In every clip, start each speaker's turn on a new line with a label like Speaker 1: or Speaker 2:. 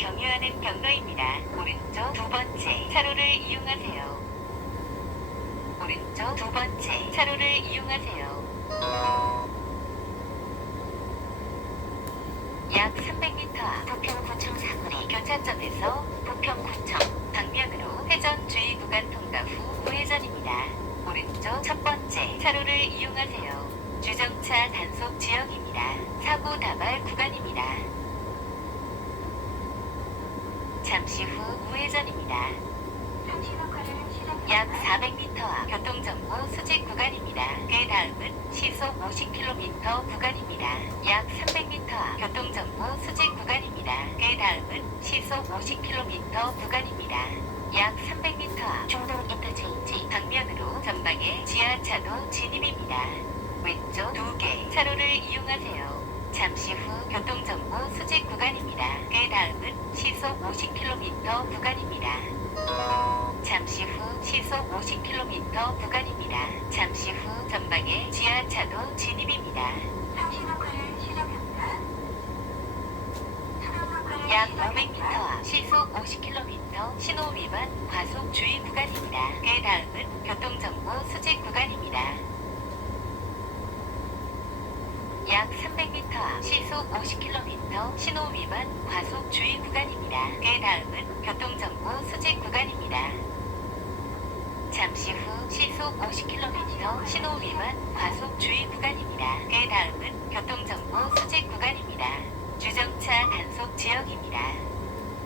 Speaker 1: 이용하는 경로입니다. 오른쪽 두 번째 차로를 이용하세요. 오른쪽 두 번째 차로를 이용하세요. 약 300m 앞 부평구청 사거리 교차점에서 부평구청 방면으로 회전 주의 구간 통과 후 우회전입니다. 오른쪽 첫 번째 차로를 이용하세요. 주정차 단속 지역입니다. 사고 다발 구간입니다. 잠시 후 우회전입니다. 약 400m 앞 교통정보 수직 구간입니다. 그 다음은 시속 50km 구간입니다. 약 300m 앞 교통정보 수직 구간입니다. 그 다음은 시속 50km 구간입니다. 약 300m 앞 중동 인터체인지 방면으로 전방에 지하차도 진입입니다. 왼쪽 두개 차로를 이용하세요. 잠시 후 교통정보 수직 구간입니다. 그 다음은 시속 50km 구간입니다. 잠시 후 시속 50km 구간입니다. 잠시 후 전방에 지하차도 진입입니다. 약 500m 앞 시속 50km 신호 위반 과속 주의 구간입니다. 그 다음은 교통정보 수직 구간입니다. 약 300m 앞 시속 50km 신호 위반 과속 주의 구간입니다. 그 다음은 교통정보 수직 구간입니다. 잠시 후 시속 50km 신호 위반 과속 주의 구간입니다. 그 다음은 교통정보 수직 구간입니다. 주정차 단속 지역입니다.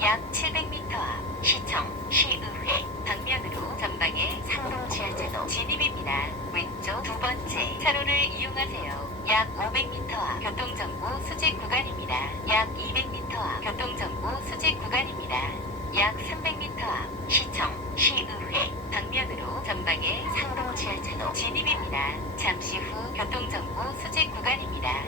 Speaker 1: 약 700m 앞 시청 시의회 방면으로 전방에 상동 지하차도 진입입니다. 왼쪽 두 번째 차로를 이용하세요. 약 500m 앞 교통정보 수직 구간입니다. 약 200m 앞 교통정보 수직 구간입니다. 약 300m 앞 시청 시의회 방면으로 전방에 상동 지하차도 진입입니다. 잠시 후 교통정보 수직 구간입니다.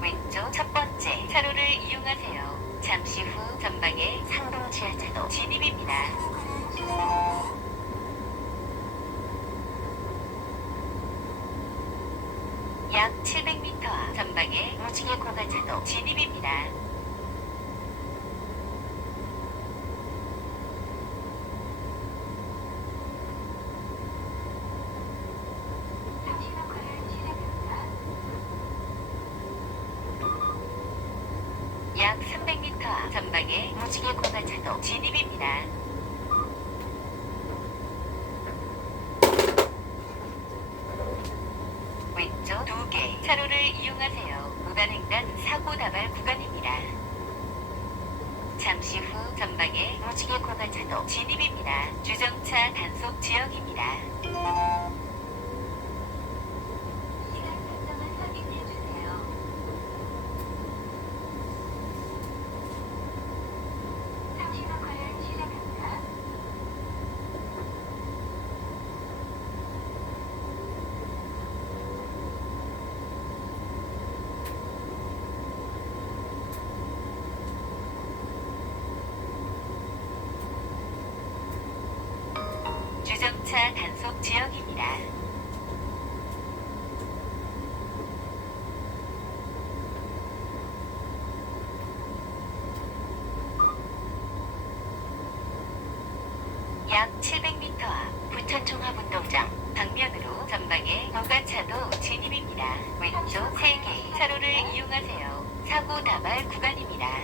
Speaker 1: 왼쪽 첫 번째 차로를 이용하세요. 잠시 후 전방에 상동 지하차도 진입입니다. 약 700m 앞 전방에 무지개 고가차도 진입입니다. 약 300m 앞 전방에 무지개 고가차도 진입입니다. 왼쪽 두 개 차로를 이용하세요. 무단횡단 사고 다발 구간입니다. 잠시 후 전방에 무지개 고가차도 진입입니다. 주정차 단속 지역입니다. 시간 설정을 확인해 주세요. 주정차 단속 지역입니다. 약 700m 앞 부천종합운동장 방면으로 전방에 고가차도 진입입니다. 왼쪽 3개 차로를 이용하세요. 사고 다발 구간입니다.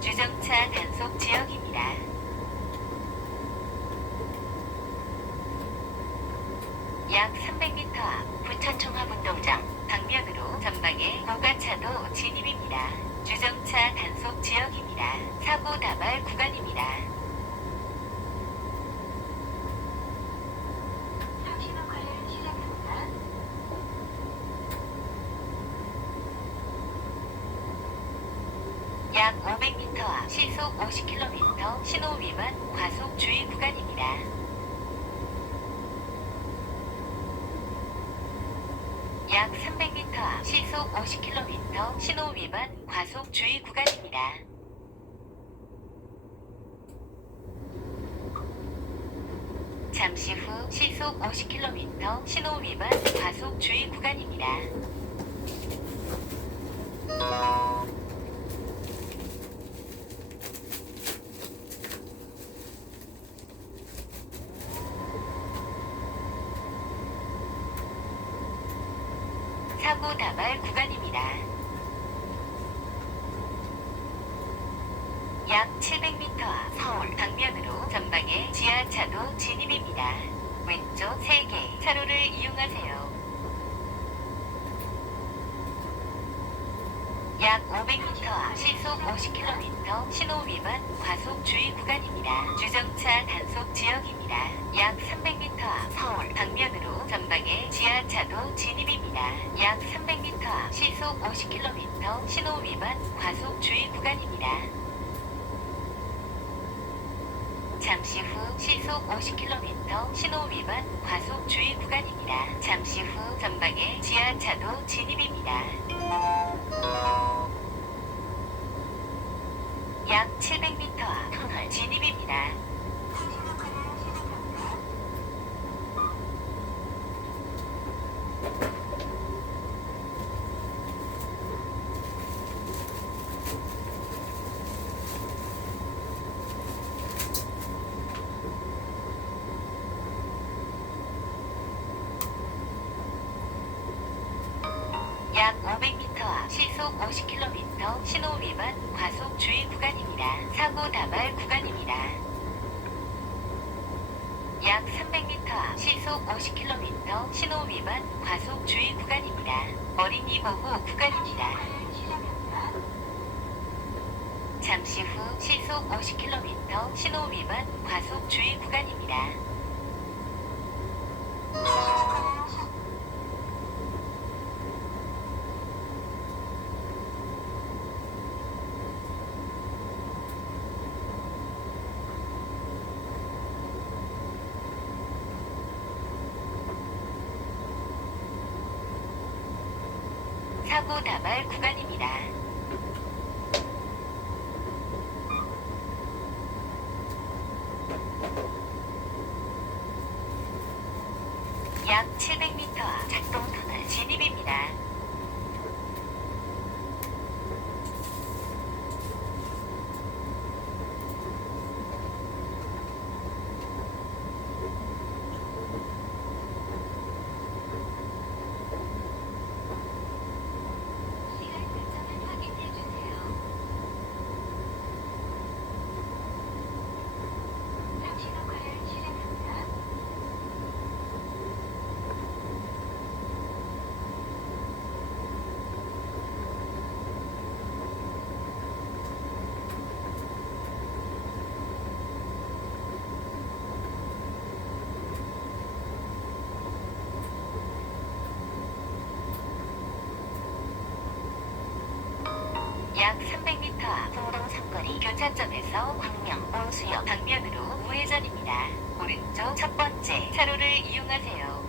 Speaker 1: 주정차 단속 지역입니다. 약 300m 앞 부천종합운동장 방면으로 전방에 고가차도 진입입니다. 주정차 단속 지역입니다. 사고 다발 구간입니다. 약 500m 앞 시속 50km 신호 위반 과속 주의 구간입니다. 약 300m 앞 시속 50km 신호 위반 과속 주의 구간입니다. 잠시 후 시속 50km 신호 위반 과속 주의 구간입니다. 사고 다발 구간입니다. 약 700m 앞 서울 방면으로 전방에 지하차도 진입입니다. 왼쪽 3개 차로를 이용하세요. 약 500m 앞 시속 50km 신호 위반 과속 주의 구간입니다. 주정차 단속 지역입니다. 지하차도 진입입니다. 약 300m 앞 시속 50km 신호 위반 과속 주의 구간입니다. 잠시 후 시속 50km 신호 위반 과속 주의 구간입니다. 잠시 후 전방에 지하차도 진입입니다. 약 700m 앞 터널 진입입니다. 약 500m 앞 시속 50km 신호 위반 과속 주의 구간입니다. 사고 다발 구간입니다. 약 300m 앞 시속 50km 신호 위반 과속 주의 구간입니다. 어린이 보호 구간입니다. 잠시 후 시속 50km 신호 위반 과속 주의 구간입니다. 사고 다발 구간입니다. 약 700m 앞 작동 터널 진입입니다. 시간 결정을 확인해 주세요. 잠시 녹화를 시작합니다. 약 300m 앞 공동 삼거리 교차점에서 광명 온수역 방면으로 우회전입니다. 오른쪽 첫 번째 차로를 이용하세요.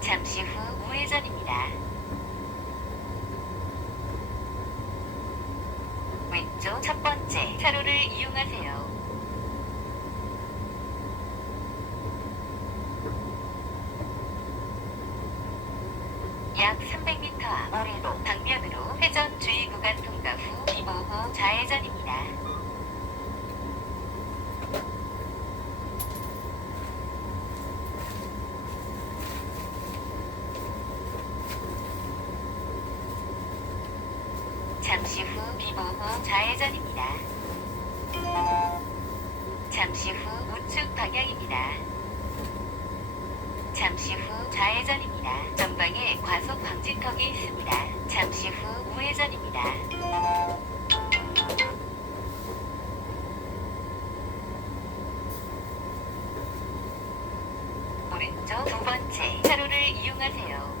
Speaker 1: 잠시 후 우회전입니다. 왼쪽 첫 번째 차로를 이용하세요. 약 300m 앞 오른쪽 방면으로 회전 주의 구간 통과 후 비보호 좌회전입니다. 잠시 후 비보호 좌회전입니다. 잠시 후 우측 방향입니다. 잠시 후 좌회전입니다. 전방에 과속 방지턱이 있습니다. 잠시 후 우회전입니다. 오른쪽 두 번째 차로를 이용하세요.